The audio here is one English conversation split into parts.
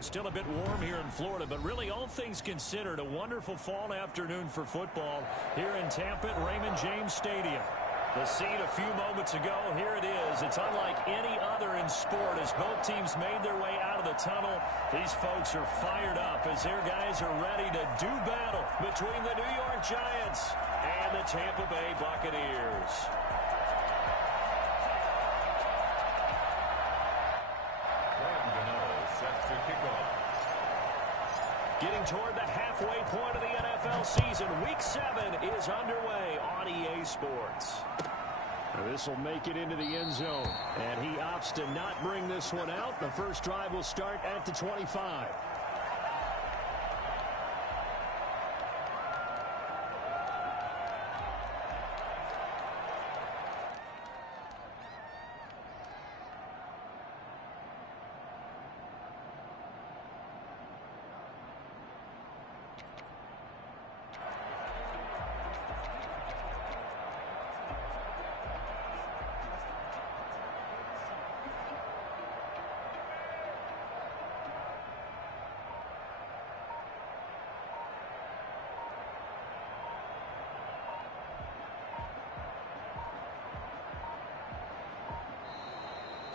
Still a bit warm here in Florida, but really all things considered, a wonderful fall afternoon for football here in Tampa at Raymond James Stadium. The scene a few moments ago, here it is. It's unlike any other in sport as both teams made their way out of the tunnel. These folks are fired up as their guys are ready to do battle between the New York Giants and the Tampa Bay Buccaneers. Getting toward the halfway point of the NFL season, Week 7 is underway on EA Sports. This will make it into the end zone, and he opts to not bring this one out. The first drive will start at the 25.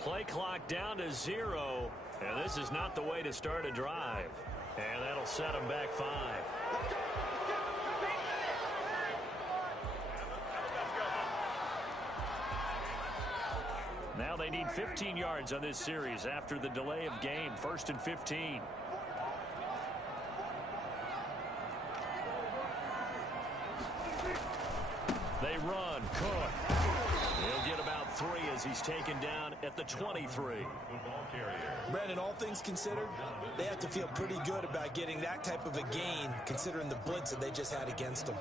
Play clock down to 0, and this is not the way to start a drive. And that'll set them back 5. Now they need 15 yards on this series after the delay of game. 1st and 15. They run. Cook. He'll get about 3 as he's taken down at the 23. Brandon, all things considered, they have to feel pretty good about getting that type of a gain considering the blitz that they just had against them.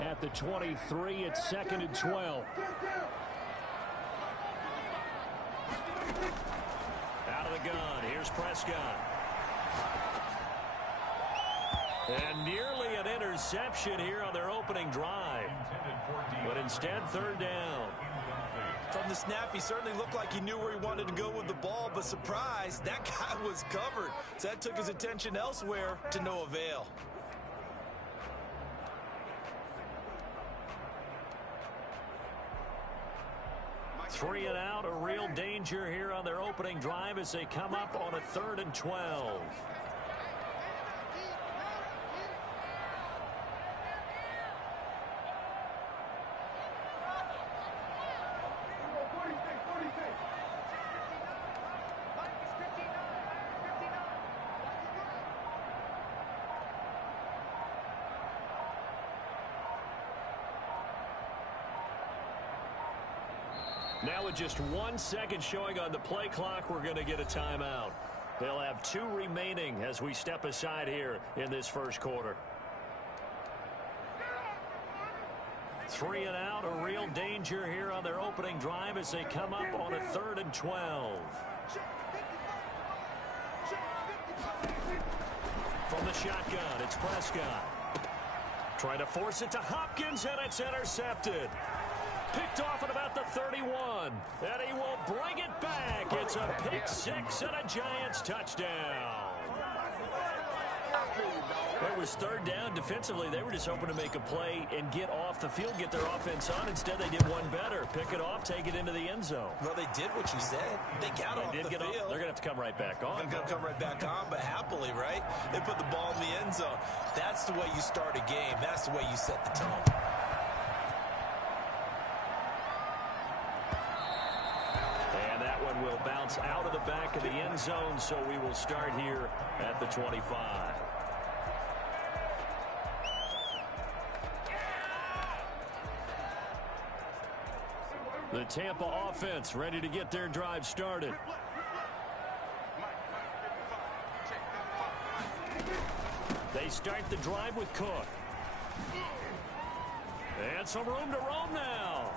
At the 23, it's 2nd and 12. Out of the gun, here's Prescott. And nearly an interception here on their opening drive. But instead, 3rd down. From the snap, he certainly looked like he knew where he wanted to go with the ball, but surprise, that guy was covered. So that took his attention elsewhere to no avail. Three and out, a real danger here on their opening drive as they come up on a 3rd and 12. Now with just 1 second showing on the play clock, we're going to get a timeout. They'll have 2 remaining as we step aside here in this first quarter. 3 and out, a real danger here on their opening drive as they come up on a 3rd and 12. From the shotgun, it's Prescott. Trying to force it to Hopkins, and it's intercepted. Picked off at about the 31, and he will bring it back. It's a pick 6 and a Giants touchdown. It was 3rd down. Defensively, they were just hoping to make a play and get off the field, get their offense on. Instead, they did one better. Pick it off, take it into the end zone. Well, they did what you said. They got off the field. They're going to have to come right back on. They're going to come right back on, but happily, right? They put the ball in the end zone. That's the way you start a game. That's the way you set the tone. Will bounce out of the back of the end zone, so we will start here at the 25. The Tampa offense ready to get their drive started. They start the drive with Cook. And some room to roam now.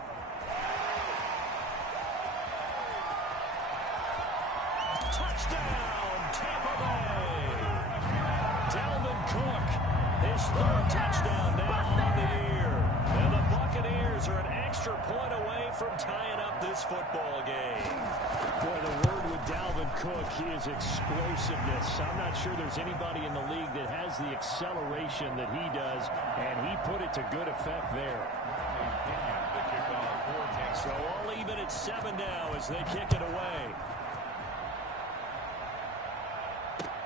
Touchdown, Tampa Bay. Dalvin Cook, his 3rd touchdown now on the year. And the Buccaneers are an extra extra point away from tying up this football game. Boy, the word with Dalvin Cook, he is explosiveness. I'm not sure there's anybody in the league that has the acceleration that he does, and he put it to good effect there. So all even at 7 now as they kick it away.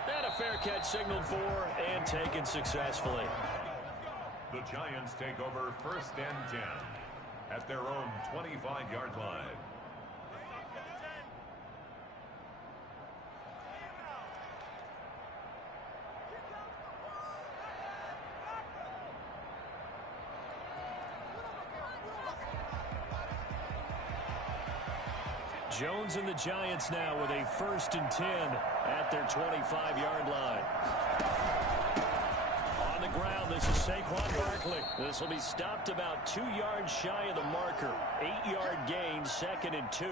And a fair catch signaled for and taken successfully. The Giants take over 1st and 10 at their own 25-yard line. Jones and the Giants now with a 1st and 10 at their 25-yard line. On the ground, this is Saquon Barkley. This will be stopped about 2 yards shy of the marker. 8-yard gain, 2nd and 2.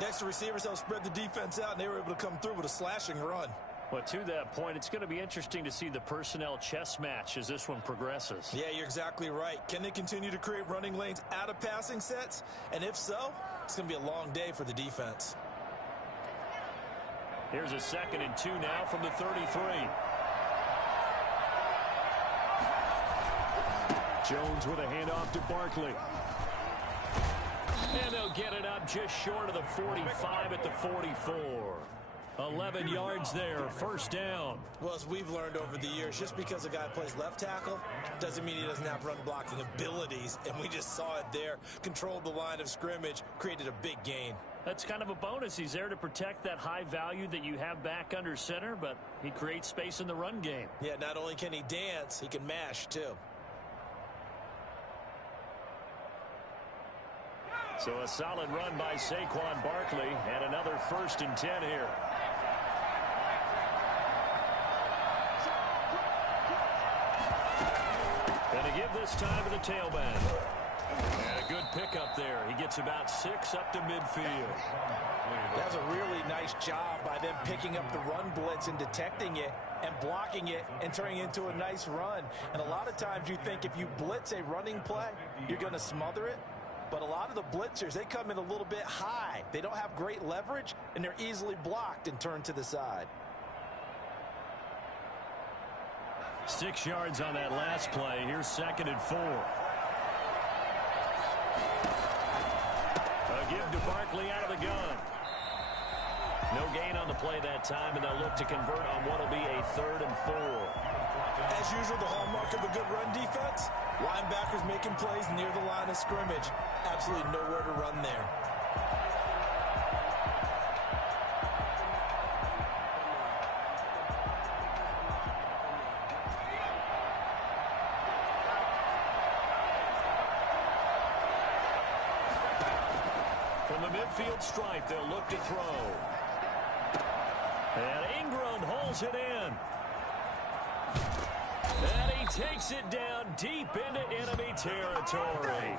Next, the receivers helped spread the defense out, and they were able to come through with a slashing run. Well, to that point, it's going to be interesting to see the personnel chess match as this one progresses. Yeah, you're exactly right. Can they continue to create running lanes out of passing sets? And if so, it's going to be a long day for the defense. Here's a 2nd and 2 now from the 33. Jones with a handoff to Barkley. And they'll get it up just short of the 45 at the 44. 11 yards there, 1st down. Well, as we've learned over the years, just because a guy plays left tackle doesn't mean he doesn't have run blocking abilities. And we just saw it there. Controlled the line of scrimmage, created a big gain. That's kind of a bonus. He's there to protect that high value that you have back under center, but he creates space in the run game. Yeah, not only can he dance, he can mash too. So a solid run by Saquon Barkley and another 1st and 10 here. And a give this time to the tailback. And a good pickup there. He gets about 6 up to midfield. That's a really nice job by them picking up the run blitz and detecting it and blocking it and turning it into a nice run. And a lot of times you think if you blitz a running play, you're going to smother it. But a lot of the blitzers, they come in a little bit high. They don't have great leverage, and they're easily blocked and turned to the side. 6 yards on that last play. Here's 2nd and 4. A give to Barkley out of the gun. No gain on the play that time, and they'll look to convert on what will be a 3rd and 4. As usual, the hallmark of a good run defense, linebackers making plays near the line of scrimmage. Absolutely nowhere to run there. From the midfield stripe, they'll look to throw. And Ingram hauls it in. And he takes it down deep into enemy territory.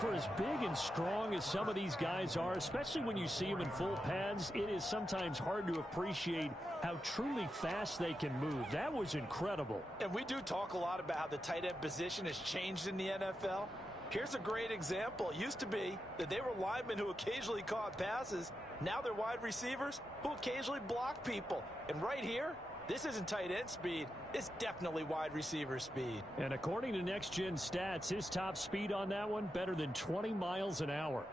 For as big and strong as some of these guys are, especially when you see them in full pads, it is sometimes hard to appreciate how truly fast they can move. That was incredible. And we do talk a lot about how the tight end position has changed in the NFL. Here's a great example. It used to be that they were linemen who occasionally caught passes. Now they're wide receivers who occasionally block people. And right here, this isn't tight end speed. It's definitely wide receiver speed. And according to Next Gen Stats, his top speed on that one, better than 20 miles an hour.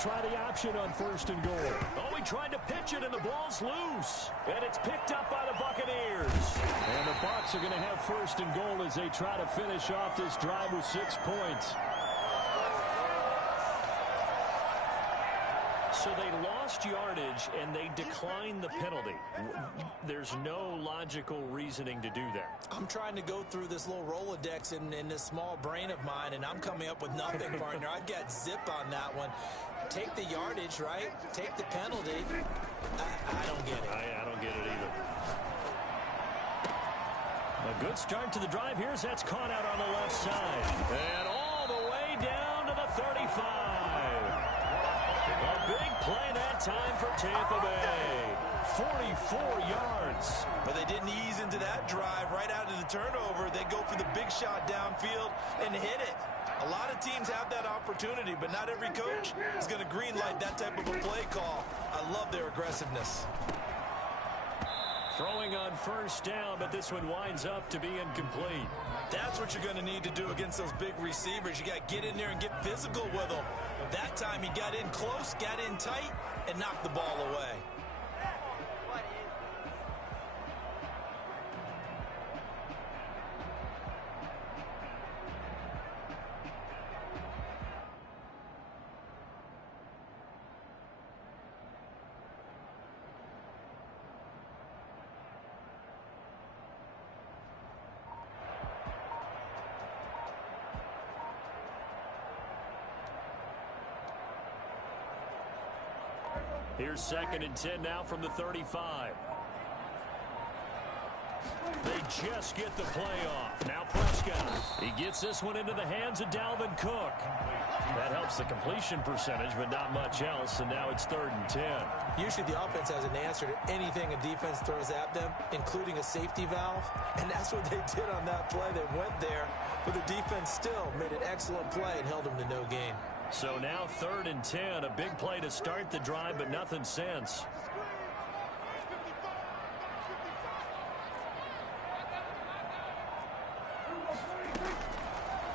Try the option on 1st and goal. Oh, he tried to pitch it, and the ball's loose. And it's picked up by the Buccaneers. And the Bucs are going to have 1st and goal as they try to finish off this drive with 6 points. So they lost yardage, and they declined the penalty. There's no logical reasoning to do that. I'm trying to go through this little Rolodex in this small brain of mine, and I'm coming up with nothing, partner. I've got zip on that one. Take the yardage, right? Take the penalty. I don't get it. I don't get it either. A good start to the drive here as that's caught out on the left side. And all the way down to the 35. A big play that time for Tampa Bay. 44 yards. But they didn't ease into that drive right out of the turnover. They go for the big shot downfield and hit it. A lot of teams have that opportunity, but not every coach is going to greenlight that type of a play call. I love their aggressiveness. Throwing on first down, but this one winds up to be incomplete. That's what you're going to need to do against those big receivers. You got to get in there and get physical with them. That time he got in close, got in tight, and knocked the ball away. Here's 2nd and 10 now from the 35. They just get the play off. Now Prescott. He gets this one into the hands of Dalvin Cook. That helps the completion percentage, but not much else, and now it's 3rd and 10. Usually the offense has an answer to anything a defense throws at them, including a safety valve, and that's what they did on that play. They went there, but the defense still made an excellent play and held them to no gain. So now 3rd and 10, a big play to start the drive, but nothing since.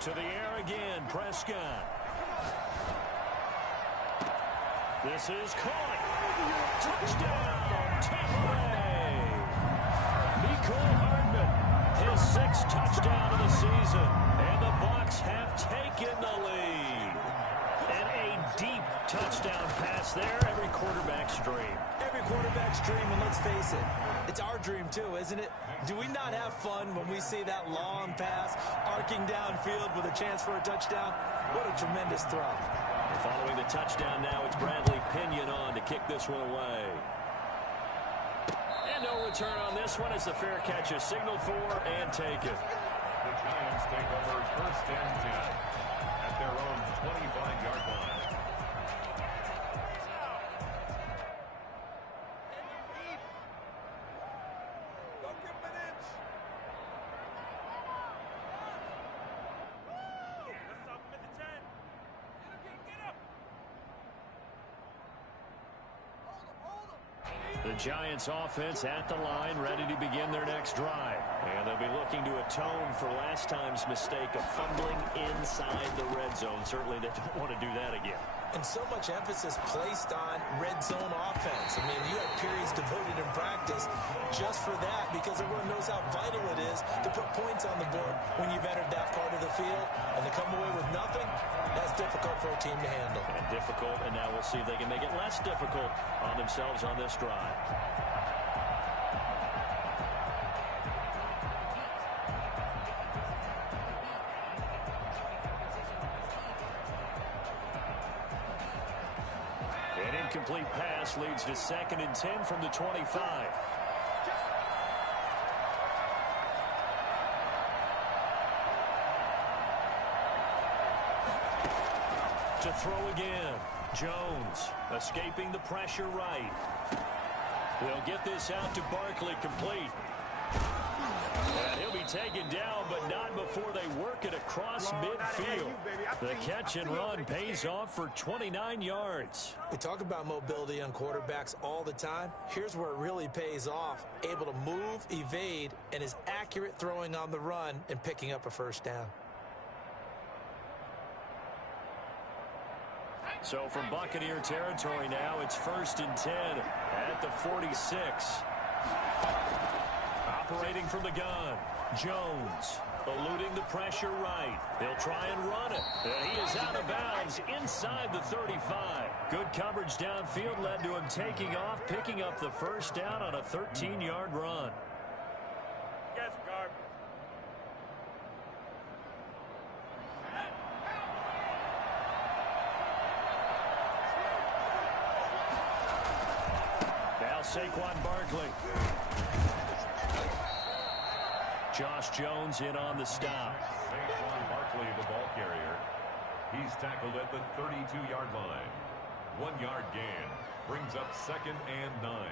To the air again, Prescott. This is caught. Touchdown, Tampa Bay. Mecole Hardman, his 6th touchdown of the season, and the Bucs have taken the lead. And a deep touchdown pass there, every quarterback's dream. Every quarterback's dream, and let's face it, it's our dream too, isn't it? Do we not have fun when we see that long pass arcing downfield with a chance for a touchdown? What a tremendous throw. Following the touchdown now, it's Bradley Pinion on to kick this one away. And no return on this one as the fair catch is signaled for and taken. The Giants take over 1st and 10 at their own 25-yard line. The Giants offense at the line, ready to begin their next drive. And they'll be looking to atone for last time's mistake of fumbling inside the red zone. Certainly they don't want to do that again. And so much emphasis placed on red zone offense. I mean, you have periods devoted in practice just for that because everyone knows how vital it is to put points on the board when you've entered that part of the field. And to come away with nothing, that's difficult for a team to handle. And difficult, and now we'll see if they can make it less difficult on themselves on this drive. An incomplete pass leads to 2nd and 10 from the 25. To throw again. Jones escaping the pressure right. They'll get this out to Barkley, complete. And he'll be taken down, but not before they work it across midfield. The catch and run pays off for 29 yards. We talk about mobility on quarterbacks all the time. Here's where it really pays off. Able to move, evade, and is accurate throwing on the run and picking up a 1st down. So from Buccaneer territory now, it's 1st and 10 at the 46. Operating from the gun, Jones eluding the pressure right. They'll try and run it. And he is out of bounds inside the 35. Good coverage downfield led to him taking off, picking up the 1st down on a 13-yard run. Yes, guard. Now Saquon Barkley. Josh Jones in on the stop. Saquon Barkley, the ball carrier. He's tackled at the 32-yard line. 1 yard gain brings up 2nd and 9.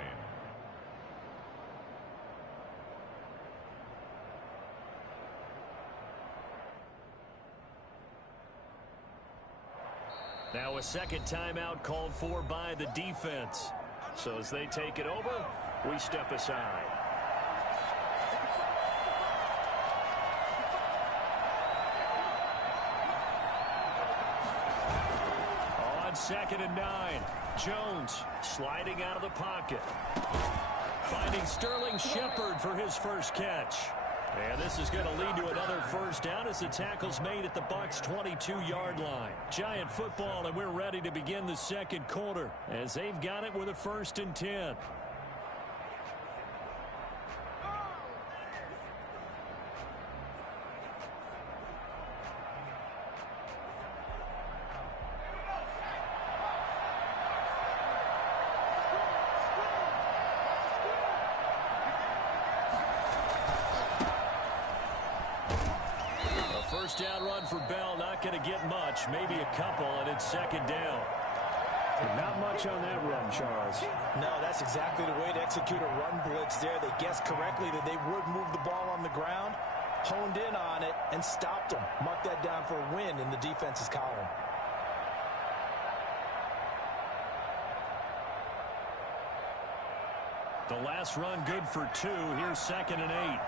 Now a second timeout called for by the defense. So as they take it over, we step aside. On 2nd and 9, Jones sliding out of the pocket. Finding Sterling Shepard for his first catch. And this is going to lead to another first down as the tackle's made at the Bucs' 22-yard line. Giant football, and we're ready to begin the second quarter as they've got it with a 1st and 10. First down run for Bell, not going to get much, maybe a couple, and it's 2nd down. Not much on that run, Charles. No, that's exactly the way to execute a run blitz there. They guessed correctly that they would move the ball on the ground, honed in on it, and stopped them. Mark that down for a win in the defense's column. The last run good for 2. Here's 2nd and 8.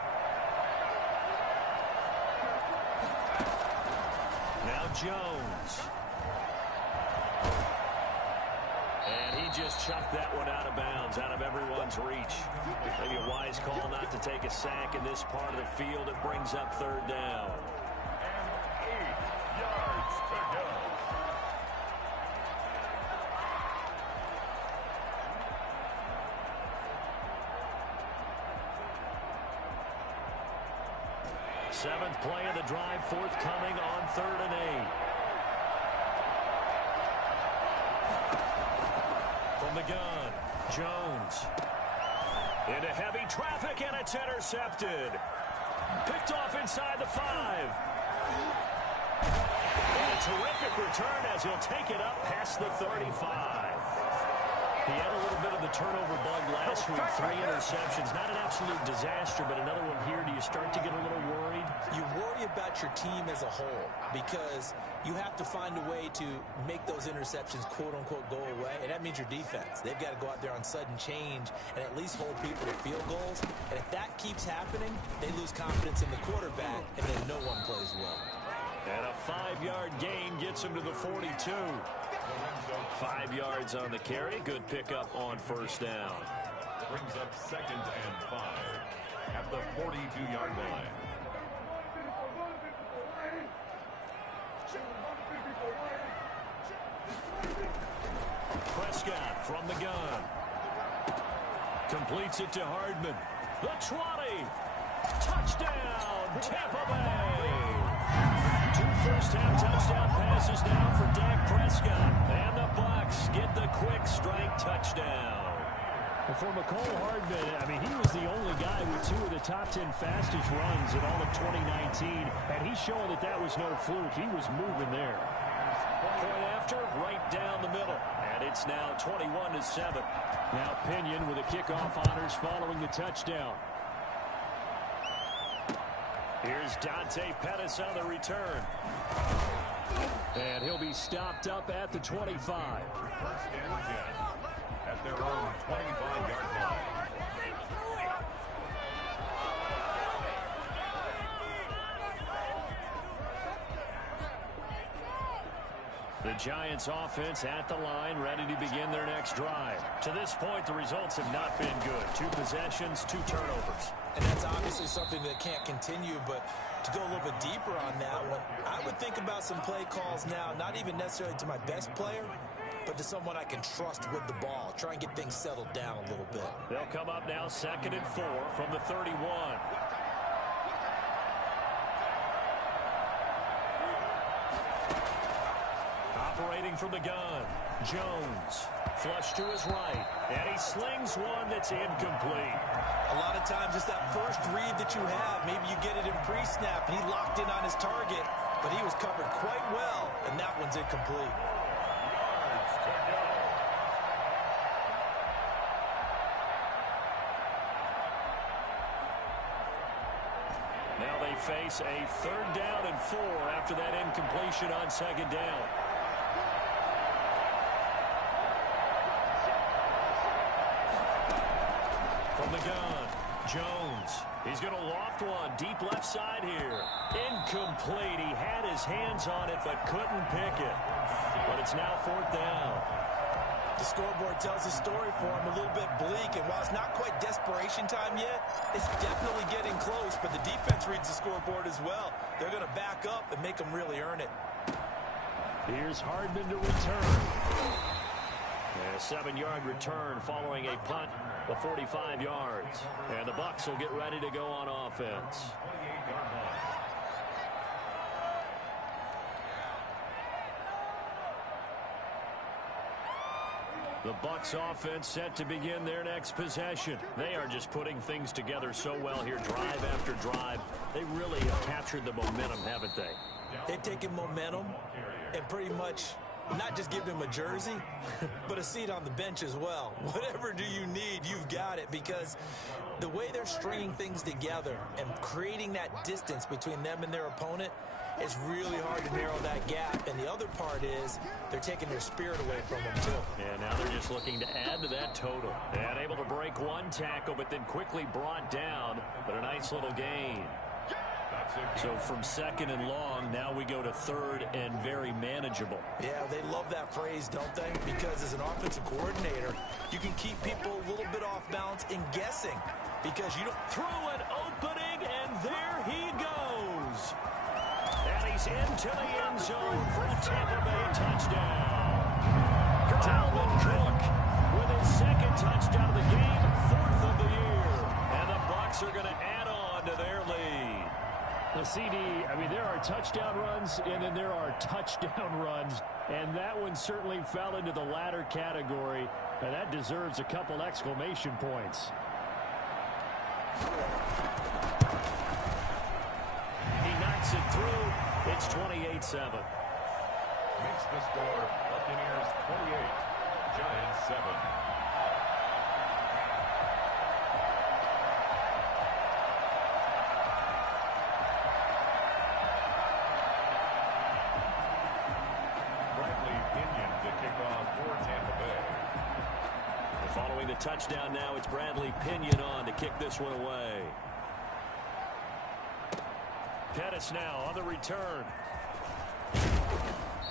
Now Jones. And he just chucked that one out of bounds, out of everyone's reach. Maybe a wise call not to take a sack in this part of the field. It brings up 3rd down. And 8 yards to go. Seventh play of the drive, forthcoming on 3rd and 8. From the gun, Jones. Into heavy traffic, and it's intercepted. Picked off inside the 5. And a terrific return as he'll take it up past the 35. He had a little bit of the turnover bug last week. 3 interceptions. Not an absolute disaster, but another one here. Do you start to get a little worried? You worry about your team as a whole because you have to find a way to make those interceptions, quote-unquote, go away, and that means your defense. They've got to go out there on sudden change and at least hold people to field goals. And if that keeps happening, they lose confidence in the quarterback, and then no one plays well. And a 5-yard gain gets him to the 42. 5 yards on the carry. Good pickup on 1st down. Brings up 2nd and 5 at the 42-yard line. Prescott from the gun. Completes it to Hardman. The 20. Touchdown, Tampa Bay. 2 first-half touchdown passes now for Dak Prescott. And the Bucs get the quick strike touchdown. And for McCole Hardman, I mean, he was the only guy with 2 of the top 10 fastest runs in all of 2019. And he's showing that that was no fluke. He was moving there. Point after, right down the middle. And it's now 21-7. Now Pinion with a kickoff honors following the touchdown. Here's Dante Pettis on the return. And he'll be stopped up at the 25. 1st and 10 at their own 25-yard line. The Giants offense at the line, ready to begin their next drive. To this point, the results have not been good. 2 possessions, 2 turnovers. And that's obviously something that can't continue, but to go a little bit deeper on that one, I would think about some play calls now, not even necessarily to my best player, but to someone I can trust with the ball. Try and get things settled down a little bit. They'll come up now 2nd and 4 from the 31. Operating from the gun, Jones. Flush to his right, and he slings one that's incomplete. A lot of times it's that first read that you have. Maybe you get it in pre-snap, and he locked in on his target, but he was covered quite well, and that one's incomplete. Now they face a 3rd down and 4 after that incompletion on 2nd down. From the gun, Jones. He's going to loft one deep left side here. Incomplete. He had his hands on it but couldn't pick it. But it's now 4th down. The scoreboard tells the story for him, a little bit bleak, and while it's not quite desperation time yet, it's definitely getting close, but the defense reads the scoreboard as well. They're going to back up and make them really earn it. Here's Hardman to return. And a 7-yard return following a punt of 45 yards. And the Bucs will get ready to go on offense. The Bucs offense set to begin their next possession. They are just putting things together so well here, drive after drive. They really have captured the momentum, haven't they? They've taken momentum and pretty much not just give them a jersey, but a seat on the bench as well. Whatever do you need, you've got it, because the way they're stringing things together and creating that distance between them and their opponent, it's really hard to narrow that gap. And the other part is they're taking their spirit away from them, too. And now they're just looking to add to that total. And able to break one tackle, but then quickly brought down. But a nice little gain. So from 2nd and long, now we go to 3rd and very manageable. Yeah, they love that phrase, don't they? Because as an offensive coordinator, you can keep people a little bit off balance in guessing. Because you don't throw an opening, and there he goes. And he's into the end zone for a Tampa Bay touchdown. Dalvin Cook with his 2nd touchdown of the game, 4th of the year. And the Bucs are going to add on to their lead. The CD, I mean, there are touchdown runs, and then there are touchdown runs, and that one certainly fell into the latter category, and that deserves a couple exclamation points. He knocks it through. It's 28-7. Makes the score Buccaneers 28, Giants 7. Following the touchdown now, it's Bradley Pinion on to kick this one away. Pettis now on the return.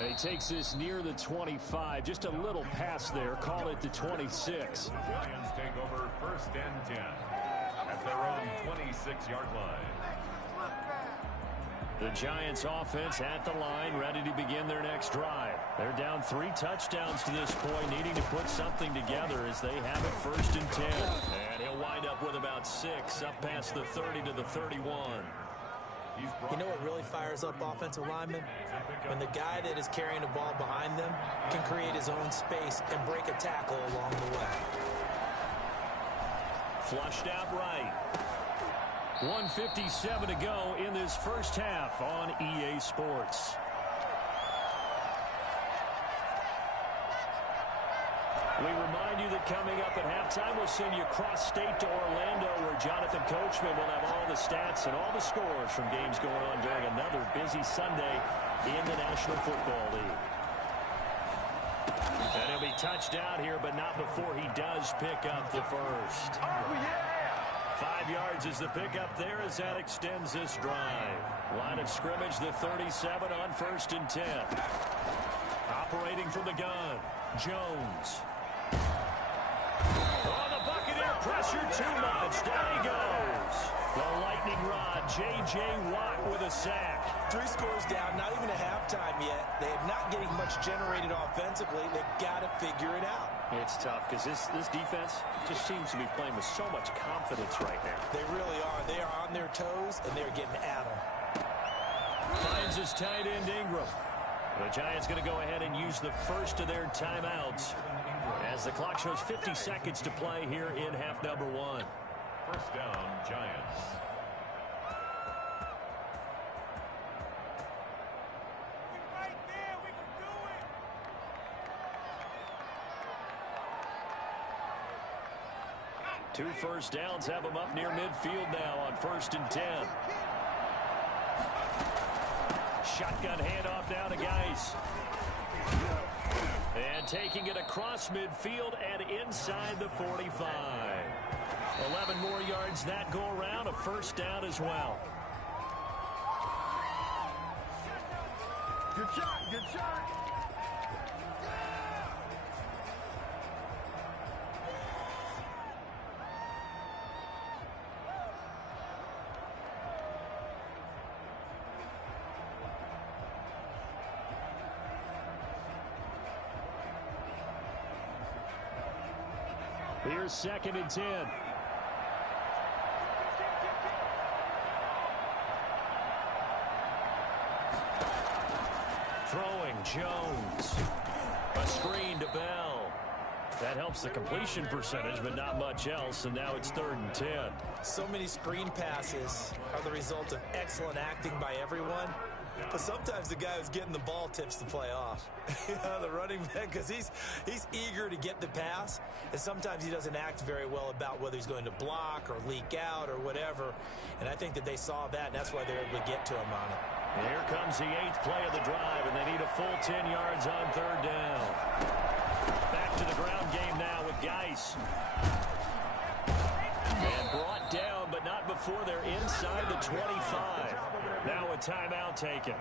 And he takes this near the 25. Just a little pass there. Call it the 26. Giants take over 1st and 10 at their own 26-yard line. The Giants offense at the line, ready to begin their next drive. They're down 3 touchdowns to this point, needing to put something together as they have it 1st and 10. And he'll wind up with about 6, up past the 30 to the 31. You know what really fires up offensive linemen? When the guy that is carrying the ball behind them can create his own space and break a tackle along the way. Flushed out right. 1:57 to go in this first half on EA Sports. We remind you that coming up at halftime, we'll send you cross-state to Orlando, where Jonathan Coachman will have all the stats and all the scores from games going on during another busy Sunday in the National Football League. And he'll be touched out here, but not before he does pick up the first. Oh, yeah! 5 yards is the pickup there as that extends this drive. Line of scrimmage, the 37 on 1st and 10. Operating from the gun, Jones. Oh, the Buccaneer pressure too much. Down he goes. The lightning rod, J.J. Watt with a sack. 3 scores down, not even a halftime yet. They are not getting much generated offensively. They've got to figure it out. It's tough because this defense just seems to be playing with so much confidence right now. They really are. They are on their toes, and they're getting at them. Finds his tight end Ingram. The Giants going to go ahead and use the first of their timeouts as the clock shows 50 seconds to play here in half number 1. First down, Giants. Right there, we can do it. 2 first downs have them up near midfield now on 1st and 10. Shotgun handoff now to Geis. And taking it across midfield and inside the 45. 11 more yards that go around, a first down as well. Good shot, good shot. Here's 2nd and 10. Throwing Jones. A screen to Bell. That helps the completion percentage, but not much else, and now it's 3rd and 10. So many screen passes are the result of excellent acting by everyone. But sometimes the guy who's getting the ball tips the play off. The running back, because he's eager to get the pass, and sometimes he doesn't act very well about whether he's going to block or leak out or whatever. And I think that they saw that, and that's why they're able to get to him on it. Here comes the 8th play of the drive, and they need a full 10 yards on 3rd down. Back to the ground game now with Geis. And brought down, but not before they're inside the 25. Now a timeout taken.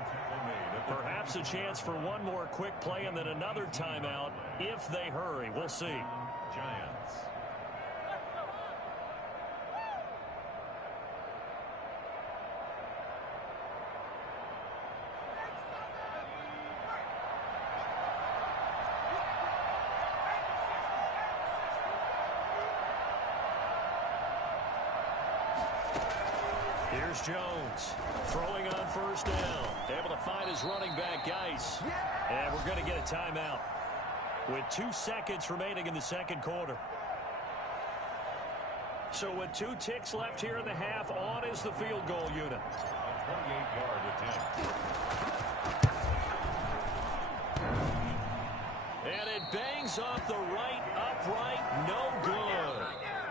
Perhaps a chance for one more quick play and then another timeout if they hurry. We'll see. Giants. Here's Jones throwing on 1st down. Able to find his running back, Geis. And we're going to get a timeout with 2 seconds remaining in the 2nd quarter. So with 2 ticks left here in the half, on is the field goal unit. A 28-yard attempt. And it bangs off the right upright, no good.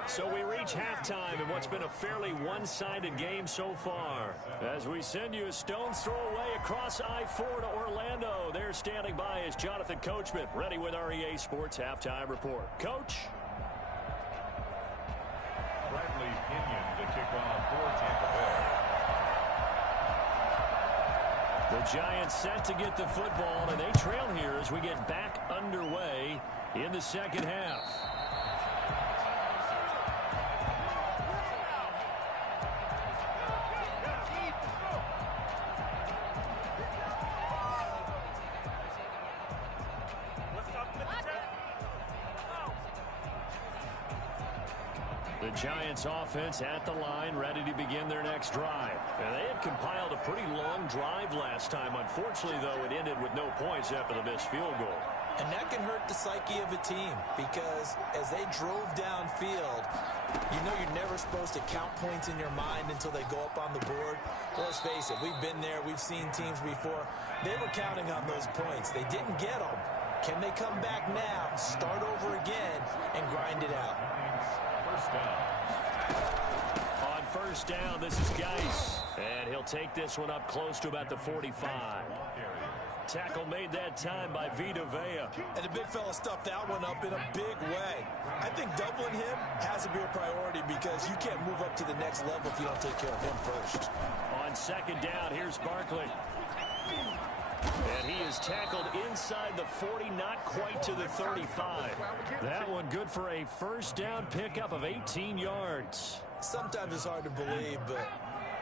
So we reach halftime in what's been a fairly one-sided game so far. As we send you a stone's throw away across I-4 to Orlando. There standing by is Jonathan Coachman, ready with our EA Sports Halftime Report. Coach? Bradley Pinion to kick off for Tampa Bay. The Giants set to get the football, and they trail here as we get back underway in the 2nd half. The Giants offense at the line, ready to begin their next drive. And they had compiled a pretty long drive last time. Unfortunately, though, it ended with no points after the missed field goal. And that can hurt the psyche of a team, because as they drove downfield, you know you're never supposed to count points in your mind until they go up on the board. Let's face it, we've been there. We've seen teams before. They were counting on those points. They didn't get them. Can they come back now, start over again, and grind it out? First down. On 1st down, this is Geis. And he'll take this one up close to about the 45. Tackle made that time by Vita Vea. And the big fella stuffed that one up in a big way. I think doubling him has to be a priority, because you can't move up to the next level if you don't take care of him first. On 2nd down, here's Barkley. And he is tackled inside the 40, not quite to the 35. That one good for a 1st down pickup of 18 yards. Sometimes it's hard to believe, but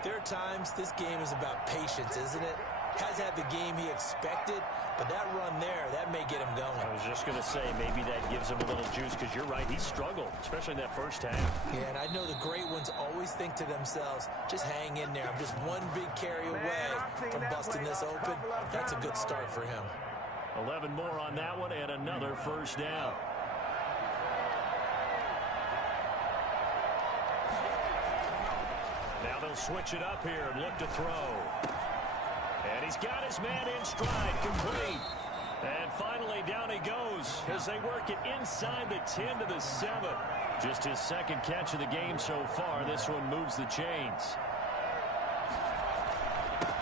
there are times this game is about patience, isn't it? has had the game he expected, but that run there, that may get him going. I was just going to say, maybe that gives him a little juice, because you're right, he struggled, especially in that first half. Yeah, and I know the great ones always think to themselves, just hang in there. I'm just one big carry away from busting this open. That's a good start for him. 11 more on that one, and another first down. Now they'll switch it up here and look to throw. And he's got his man in stride, complete. And finally, down he goes as they work it inside the 10 to the 7. Just his second catch of the game so far. This one moves the chains.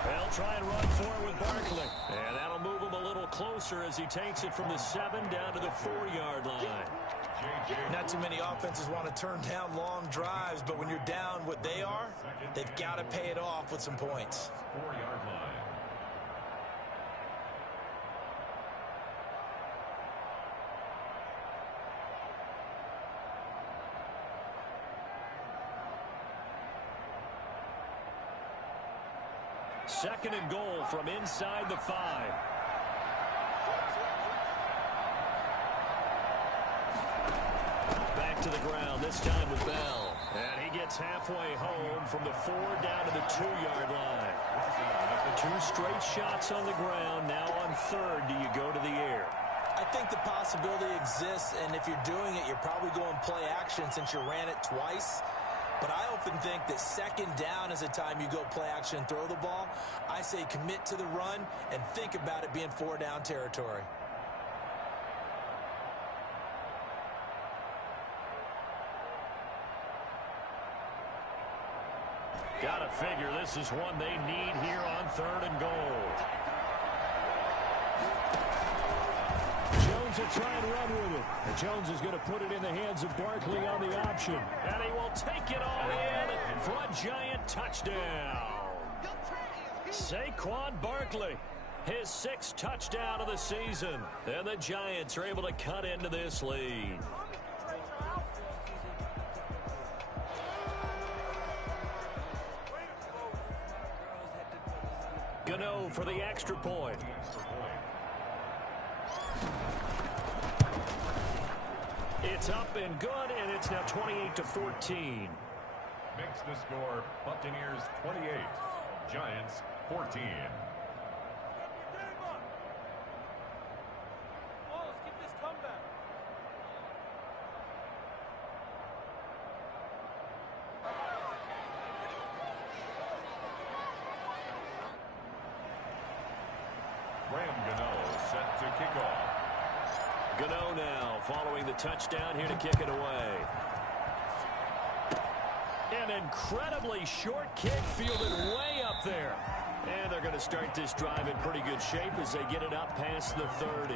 They'll try and run for it with Barkley. And that'll move him a little closer as he takes it from the 7 down to the 4-yard line. Not too many offenses want to turn down long drives, but when you're down what they are, they've got to pay it off with some points. 4-yard line. Second and goal from inside the 5. Back to the ground, this time with Bell. And he gets halfway home from the 4 down to the 2-yard line. 2 straight shots on the ground. Now on third, do you go to the air? I think the possibility exists, and if you're doing it, you're probably going play action since you ran it twice. But I often think that second down is a time you go play action and throw the ball. I say commit to the run and think about it being 4-down territory. Gotta figure this is one they need here on third and goal. Jones will try and run with it. And Jones is going to put it in the hands of Barkley on the option. And he will take it all in for a giant touchdown. Saquon Barkley, his 6th touchdown of the season. And the Giants are able to cut into this lead. Gano for the extra point. It's up and good, and it's now 28-14. Makes the score Buccaneers 28, Giants 14. Set to kick off. Gano now following the touchdown here to kick it away. An incredibly short kick fielded way up there. And they're going to start this drive in pretty good shape as they get it up past the 30.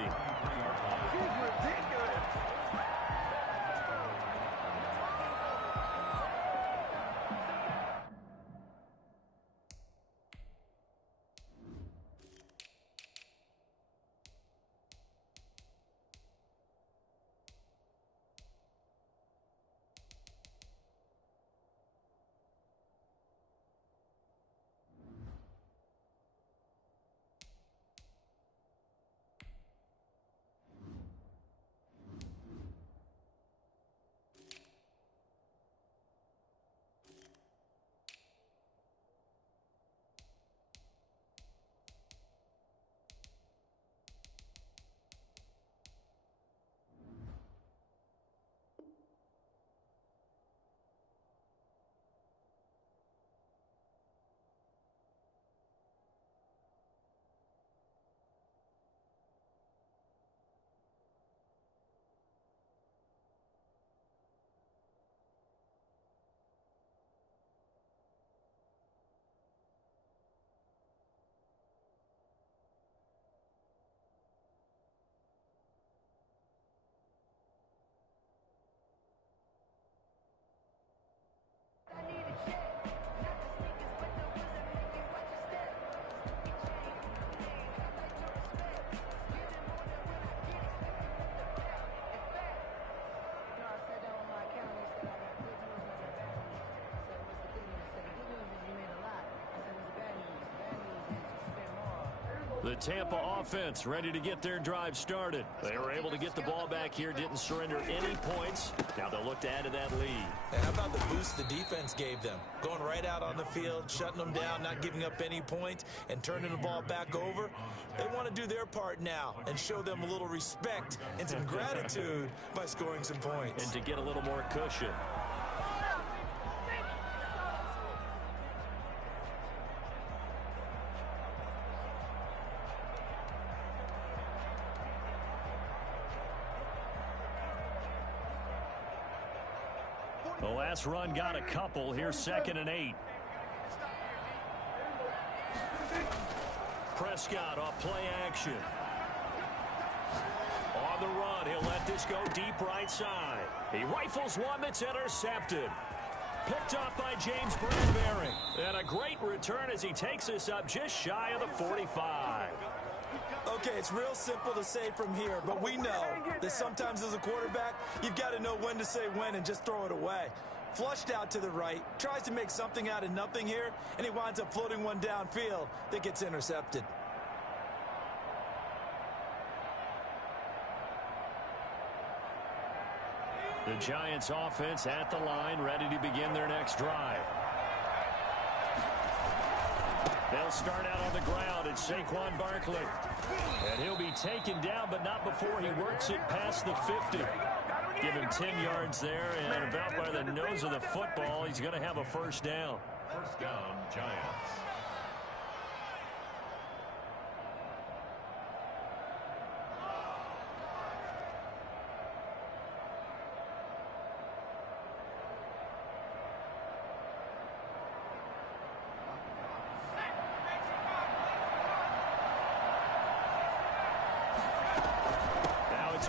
The Tampa offense ready to get their drive started. They were able to get the ball back here, didn't surrender any points. Now they'll look to add to that lead. And how about the boost the defense gave them? Going right out on the field, shutting them down, not giving up any points, and turning the ball back over. They want to do their part now and show them a little respect and some gratitude by scoring some points. And to get a little more cushion. The last run got a couple. Here's 2nd and 8. Prescott off play action. On the run, he'll let this go deep right side. He rifles one that's intercepted. Picked up by James Bradbury. And a great return as he takes this up just shy of the 45. Okay, it's real simple to say from here, but we know that sometimes as a quarterback, you've got to know when to say when and just throw it away. Flushed out to the right, tries to make something out of nothing here, and he winds up floating one downfield that gets intercepted. The Giants offense at the line, ready to begin their next drive. They'll start out on the ground. It's Saquon Barkley. And he'll be taken down, but not before he works it past the 50. Give him 10 yards there, and about by the nose of the football, he's going to have a first down. First down, Giants.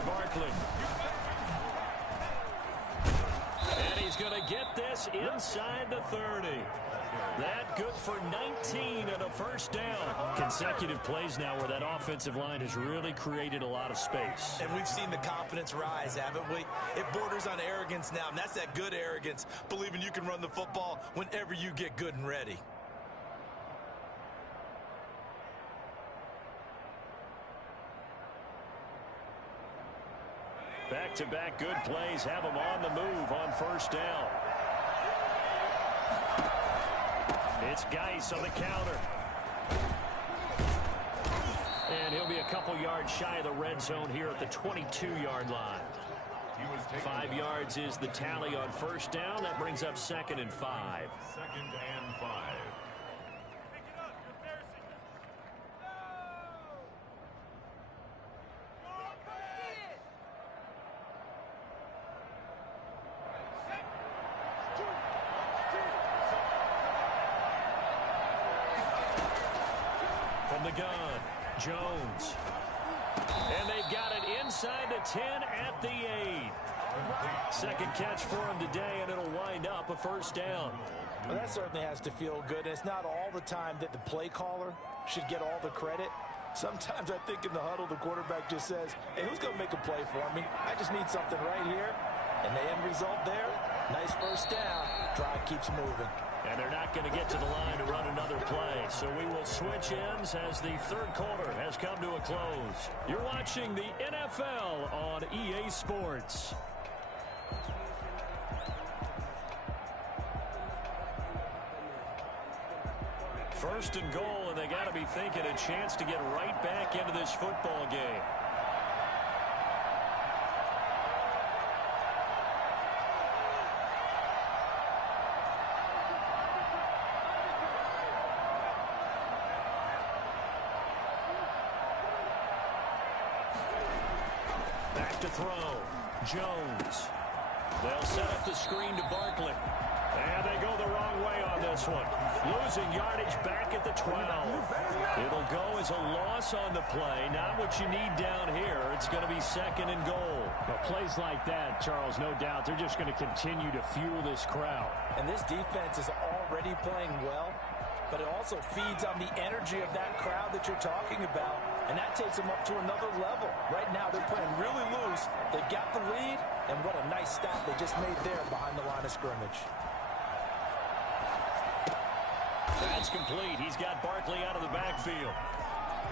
Barkley. And he's going to get this inside the 30. That good for 19 and a first down. Consecutive plays now where that offensive line has really created a lot of space. And we've seen the confidence rise, haven't we? It borders on arrogance now, and that's that good arrogance, believing you can run the football whenever you get good and ready. Back-to-back good plays have him on the move on first down. It's Geis on the counter. And he'll be a couple yards shy of the red zone here at the 22-yard line. 5 yards is the tally on first down. That brings up 2nd and 5. 2nd and 5. From the gun, Jones. And they've got it inside the 10 at the 8. Second catch for him today, and it'll wind up a first down. Well, that certainly has to feel good. And it's not all the time that the play caller should get all the credit. Sometimes I think in the huddle, the quarterback just says, hey, who's going to make a play for me? I just need something right here. And the end result there, nice first down. Drive keeps moving. And they're not going to get to the line to run another play. So we will switch ends as the third quarter has come to a close. You're watching the NFL on EA Sports. First and goal, and they got to be thinking a chance to get right back into this football game. Back to throw. Jones. They'll set up the screen to Barkley. And they go the wrong way on this one. Losing yardage back at the 12. It'll go as a loss on the play. Not what you need down here. It's going to be 2nd and goal. Well, plays like that, Charles, no doubt, they're just going to continue to fuel this crowd. And this defense is already playing well, but it also feeds on the energy of that crowd that you're talking about, and that takes them up to another level. Right now, they're playing really loose. They've got the lead, and what a nice stop they just made there behind the line of scrimmage. That's complete. He's got Barkley out of the backfield.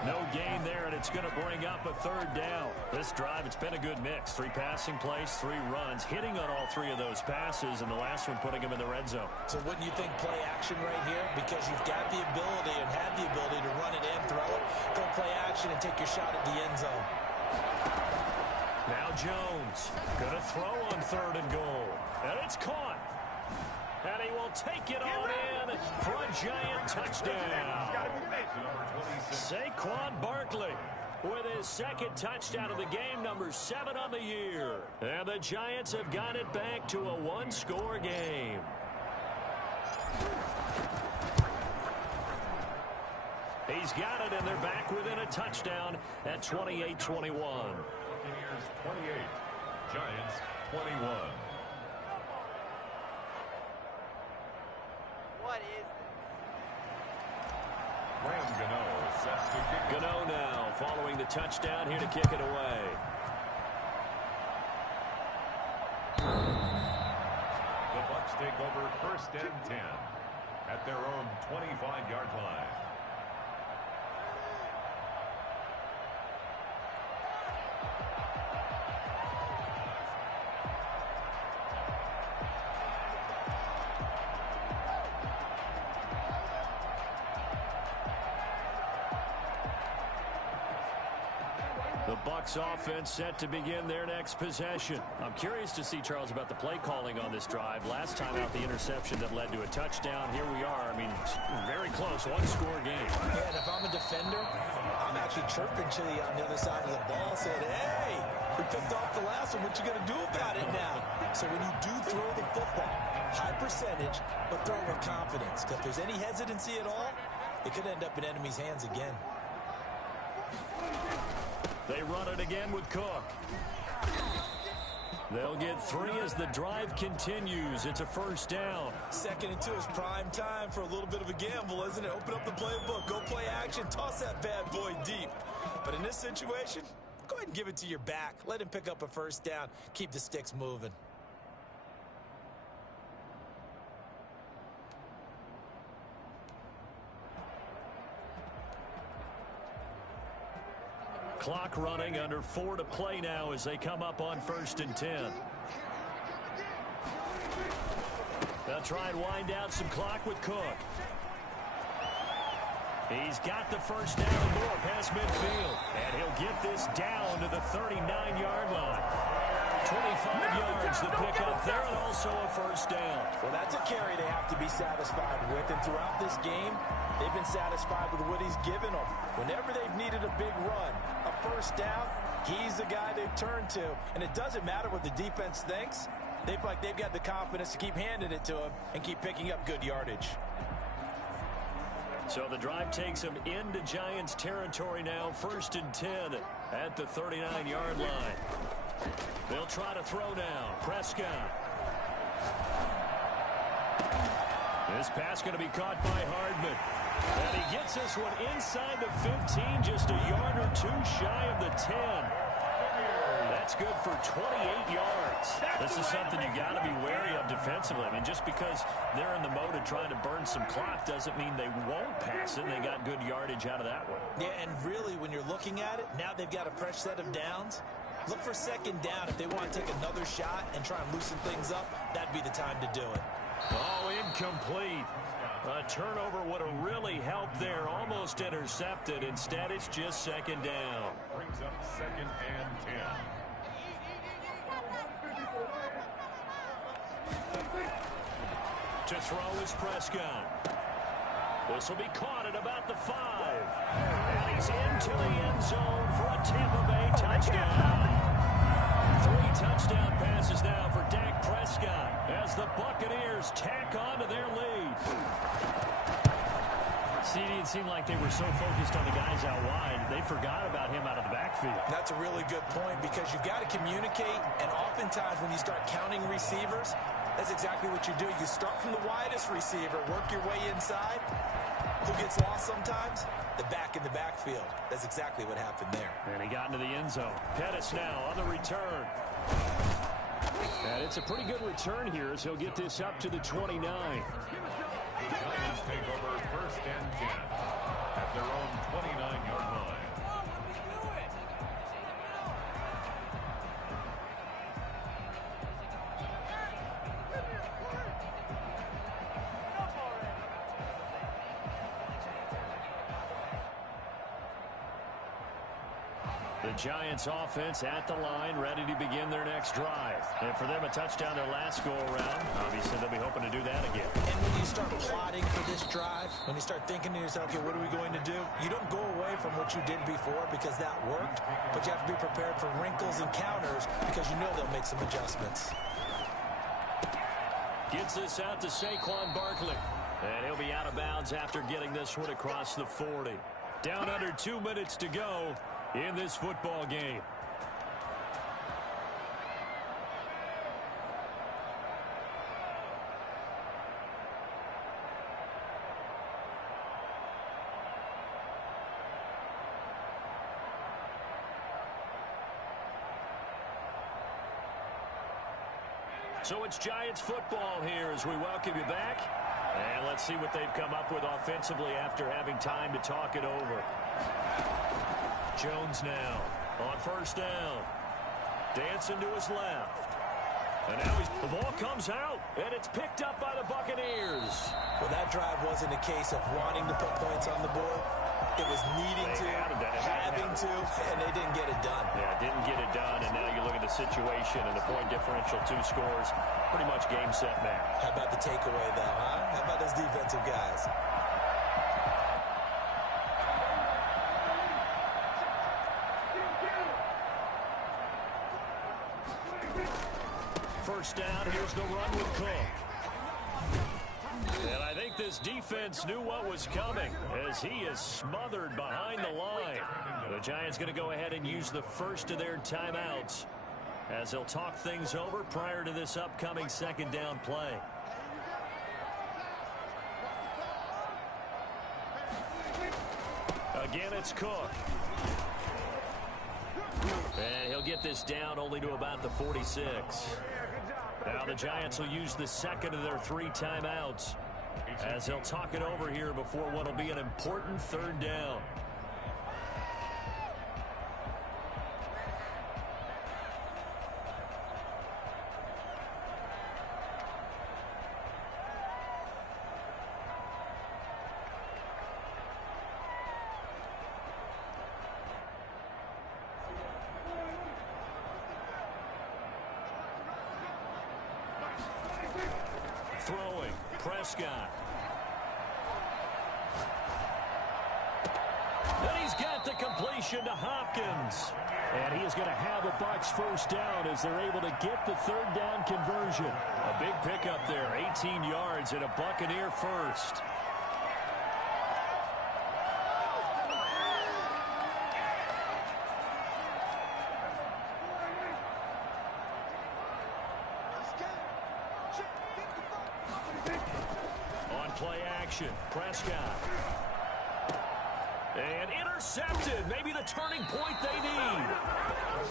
No gain there, and it's going to bring up a third down. This drive, it's been a good mix. 3 passing plays, 3 runs, hitting on all 3 of those passes, and the last one putting him in the red zone. So wouldn't you think play action right here? Because you've got the ability and had the ability to run it and throw it. Go play action and take your shot at the end zone. Now Jones going to throw on 3rd and goal. And it's caught. And he will take it on in for a giant touchdown. Saquon Barkley with his 2nd touchdown of the game, number 7 on the year. And the Giants have got it back to a 1-score game. He's got it, and they're back within a touchdown at 28-21. Buccaneers 28, Giants 21. What is Graham Gano set to kick. Gano now following the touchdown, here to kick it away. The Bucs take over 1st and 10 at their own 25-yard line. The Bucs offense set to begin their next possession. I'm curious to see, Charles, about the play calling on this drive. Last time out, the interception that led to a touchdown. Here we are. I mean, very close, 1-score game. Yeah, and if I'm a defender, I'm actually chirping Chili on the other side of the ball, saying, hey, we picked off the last one. What you going to do about it now? So when you do throw the football, high percentage, but throw it with confidence. Because if there's any hesitancy at all, it could end up in enemy's hands again. They run it again with Cook. They'll get 3 as the drive continues. It's a 1st down. 2nd and 2 is prime time for a little bit of a gamble, isn't it? Open up the playbook, go play action, toss that bad boy deep. But in this situation, go ahead and give it to your back. Let him pick up a 1st down. Keep the sticks moving. Clock running, under 4 to play now as they come up on 1st and 10. They'll try and wind out some clock with Cook. He's got the 1st down and more past midfield. And he'll get this down to the 39-yard line. 25 yards to pick up there, and also a 1st down. Well, that's a carry they have to be satisfied with. And throughout this game, they've been satisfied with what he's given them. Whenever they've needed a big run, a 1st down, he's the guy they've turned to. And it doesn't matter what the defense thinks. They feel like they've got the confidence to keep handing it to him and keep picking up good yardage. So the drive takes them into Giants territory now. 1st and 10 at the 39-yard line. They'll try to throw now. Prescott. This pass going to be caught by Hardman. And he gets this one inside the 15, just a yard or 2 shy of the 10. That's good for 28 yards. This is something you got to be wary of defensively. I mean, just because they're in the mode of trying to burn some clock doesn't mean they won't pass it. They got good yardage out of that one. Yeah, and really, when you're looking at it, now they've got a fresh set of downs. Look for 2nd down. If they want to take another shot and try and loosen things up, that'd be the time to do it. Oh, incomplete. A turnover would have really helped there. Almost intercepted. Instead, it's just 2nd down. Brings up 2nd and 10. To throw is Prescott. This will be caught at about the 5. And he's into the end zone for a Tampa Bay touchdown. 3 touchdown passes now for Dak Prescott as the Buccaneers tack on to their lead. See, it seemed like they were so focused on the guys out wide, they forgot about him out of the backfield. That's a really good point because you've got to communicate, and oftentimes when you start counting receivers, that's exactly what you do. You start from the widest receiver, work your way inside. Who gets lost sometimes? The back in the backfield. That's exactly what happened there. And he got into the end zone. Pettis now on the return. And it's a pretty good return here as he'll get this up to the 29. Giants take over 1st and 10 at their own 29-yard line. The Giants offense at the line, ready to begin their next drive. And for them, a touchdown their last go-around. Obviously, they'll be hoping to do that again. And when you start plotting for this drive, when you start thinking to yourself, okay, what are we going to do? You don't go away from what you did before because that worked, but you have to be prepared for wrinkles and counters because you know they'll make some adjustments. Gets this out to Saquon Barkley. And he'll be out of bounds after getting this one across the 40. Down under 2 minutes to go in this football game. So it's Giants football here as we welcome you back. And let's see what they've come up with offensively after having time to talk it over. Jones now on first down. Dancing to his left. And now the ball comes out, and it's picked up by the Buccaneers. Well, that drive wasn't a case of wanting to put points on the board. It was needing to, having to, and they didn't get it done. Yeah, didn't get it done, and now you look at the situation and the point differential, 2 scores, pretty much game, set, match. How about the takeaway, though, huh? How about those defensive guys? First down, here's the run with Cook. And I think this defense knew what was coming as he is smothered behind the line. The Giants going to go ahead and use the first of their timeouts as they'll talk things over prior to this upcoming second down play. Again, it's Cook. And he'll get this down only to about the 46. Now the Giants will use the second of their 3 timeouts as they'll talk it over here before what will be an important third down. Throwing, Prescott. And he's got the completion to Hopkins. And he is going to have a Bucs first down as they're able to get the third down conversion. A big pickup there, 18 yards and a Buccaneer first. Play action, Prescott. And intercepted, maybe the turning point they need.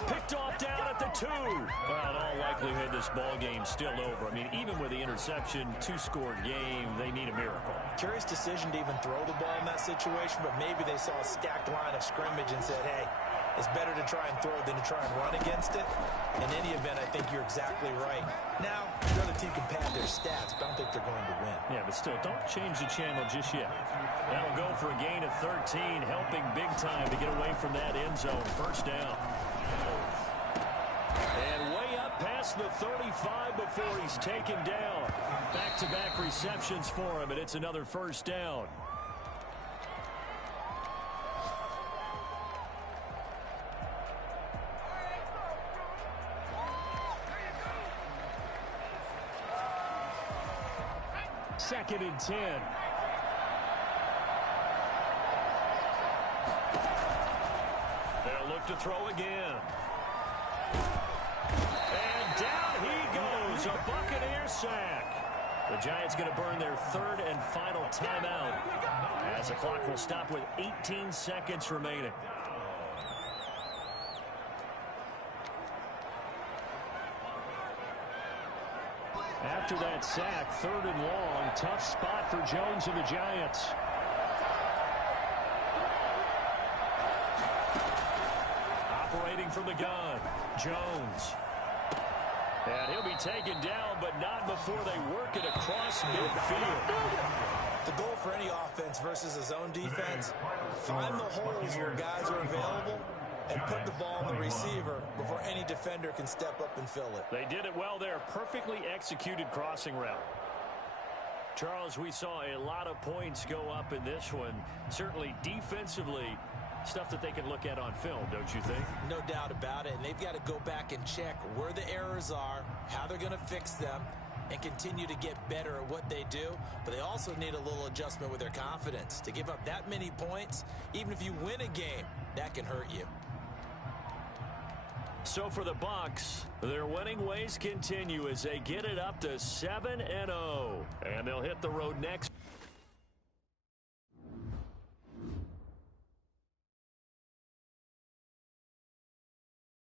Picked off down at the 2. Well, in all likelihood, this ball game's still over. I mean, even with the interception, 2-score game, they need a miracle. Curious decision to even throw the ball in that situation, but maybe they saw a stacked line of scrimmage and said, hey, it's better to try and throw than to try and run against it. In any event, I think you're exactly right. Now, the other team can pad their stats, but I don't think they're going to win. Yeah, but still, don't change the channel just yet. That'll go for a gain of 13, helping big time to get away from that end zone. First down. And way up past the 35 before he's taken down. Back-to-back receptions for him, and it's another first down. Second and 10. They'll look to throw again. And down he goes. A Buccaneer sack. The Giants going to burn their third and final timeout as the clock will stop with 18 seconds remaining. After that sack, third and long, tough spot for Jones and the Giants. Operating from the gun, Jones. And he'll be taken down, but not before they work it across midfield. The goal for any offense versus a zone defense, find the holes where guys are available and put the ball on the receiver before any defender can step up and fill it. They did it well there. Perfectly executed crossing route. Charles, we saw a lot of points go up in this one. Certainly defensively, stuff that they can look at on film, don't you think? No doubt about it. And they've got to go back and check where the errors are, how they're going to fix them, and continue to get better at what they do. But they also need a little adjustment with their confidence. To give up that many points, even if you win a game, that can hurt you. So for the Bucs, their winning ways continue as they get it up to 7-0. And they'll hit the road next.